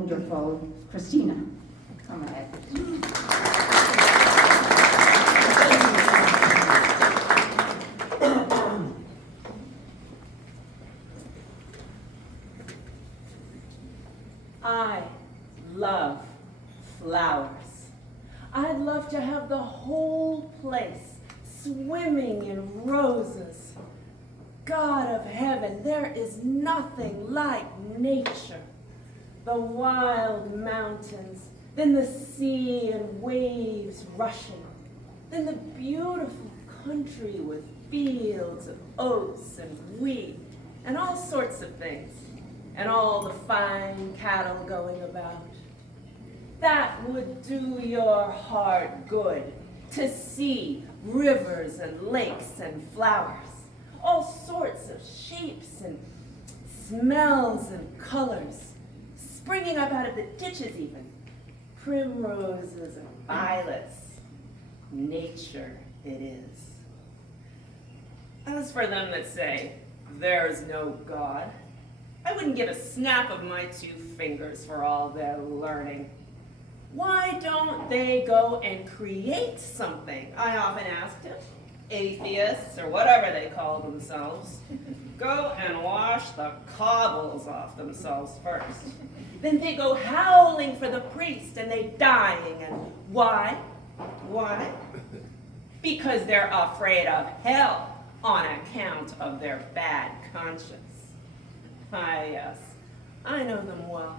wonderful Christina. Come ahead. I love flowers. I'd love to have the whole place swimming in roses. God of heaven, there is nothing like nature. The wild mountains, then the sea and waves rushing, then the beautiful country with fields of oats and wheat and all sorts of things, and all the fine cattle going about. That would do your heart good, to see rivers and lakes and flowers, all sorts of shapes and smells and colors, springing up out of the ditches even, primroses and violets. Nature it is. As for them that say, there's no God, I wouldn't give a snap of my 2 fingers for all their learning. Why don't they go and create something? I often asked him. Atheists, or whatever they call themselves, go and wash the cobbles off themselves first. Then they go howling for the priest, and they dying. And why? Why? Because they're afraid of hell on account of their bad conscience. Ah, yes, I know them well.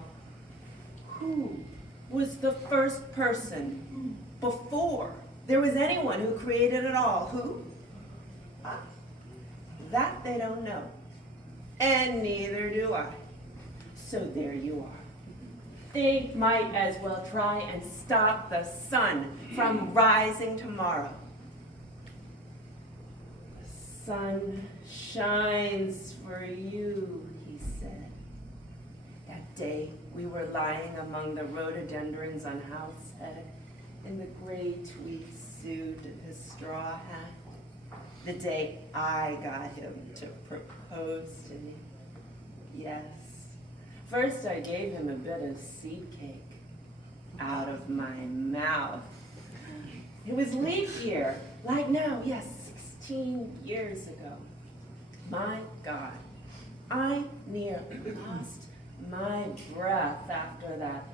Who was the first person before there was anyone who created it all? Who? Ah, that they don't know. And neither do I. So there you are. They might as well try and stop the sun from rising tomorrow. The sun shines for you, he said. That day we were lying among the rhododendrons on House Head, in the gray tweed suit and his straw hat. The day I got him to propose to me. Yes. First I gave him a bit of seed cake out of my mouth. It was leap year, like now, yes, 16 years ago. My God, I near lost my breath after that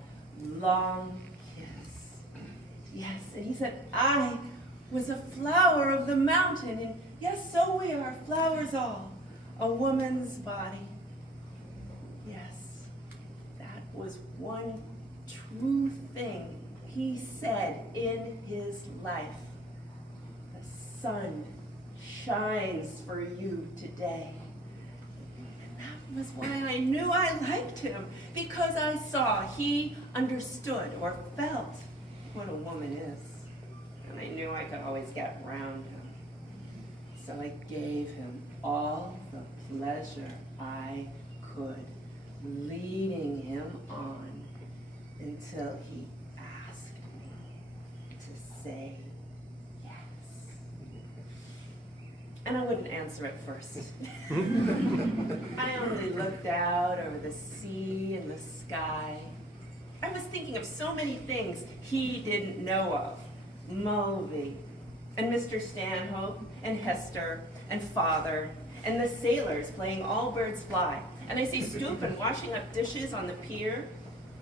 long kiss. Yes, and he said, I was a flower of the mountain, and yes, so we are, flowers all, a woman's body. Yes, that was one true thing he said in his life. The sun shines for you today. And that was why I knew I liked him, because I saw he understood or felt what a woman is. And I knew I could always get around him. So I gave him all the pleasure I could, leading him on until he asked me to say yes. And I wouldn't answer at first. I only looked out over the sea and the sky. I was thinking of so many things he didn't know of. Mulvey, and Mr. Stanhope, and Hester, and Father, and the sailors playing All Birds Fly. And I see Stupin washing up dishes on the pier,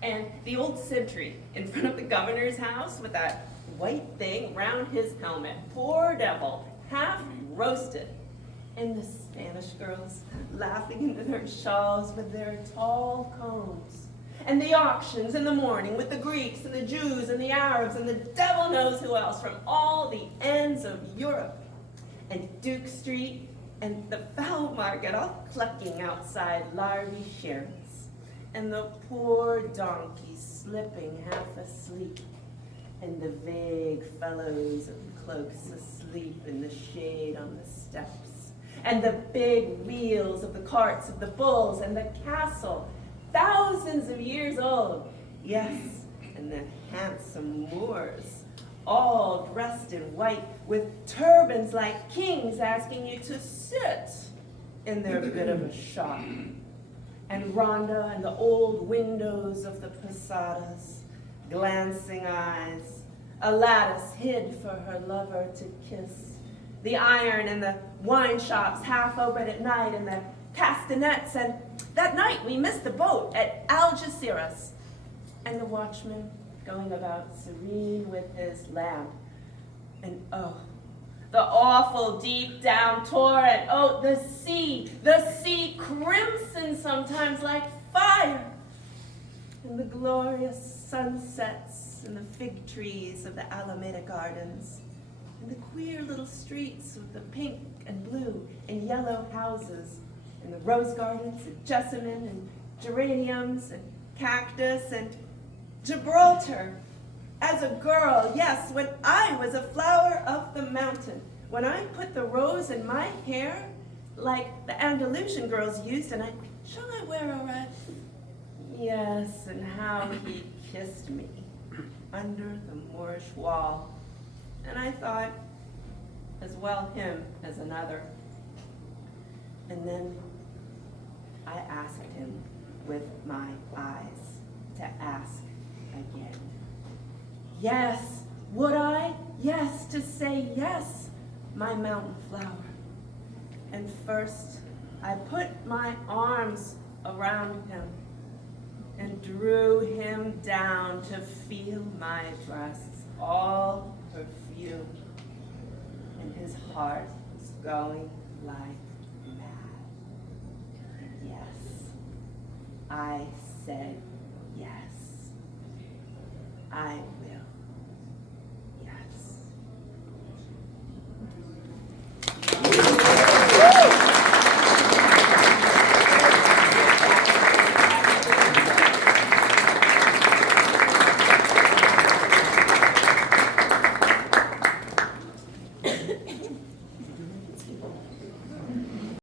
and the old sentry in front of the governor's house with that white thing round his helmet. Poor devil, half roasted. And the Spanish girls laughing into their shawls with their tall combs. And the auctions in the morning with the Greeks and the Jews and the Arabs and the devil knows who else from all the ends of Europe. And Duke Street and the fowl market all clucking outside larvae sherries. And the poor donkeys slipping half asleep. And the vague fellows of cloaks asleep in the shade on the steps. And the big wheels of the carts of the bulls and the castle, thousands of years old, yes, and the handsome Moors, all dressed in white with turbans like kings asking you to sit in their bit of a shop. and Rhonda and the old windows of the posadas, glancing eyes, a lattice hid for her lover to kiss, the iron in the wine shops half open at night and the castanets, and that night we missed the boat at Algeciras, and the watchman going about serene with his lamp, and oh, the awful deep down torrent, oh, the sea crimson sometimes like fire, and the glorious sunsets and the fig trees of the Alameda Gardens, and the queer little streets with the pink and blue and yellow houses, and the rose gardens and jessamine and geraniums and cactus and Gibraltar. As a girl, yes, when I was a flower of the mountain, when I put the rose in my hair like the Andalusian girls used, and shall I wear a red? Yes, and how he kissed me under the Moorish wall. And I thought, as well him as another. And then I asked him with my eyes to ask again. Yes, would I? Yes, to say yes, my mountain flower. And first I put my arms around him and drew him down to feel my breasts all perfume. And his heart was going like mad. And yes, I said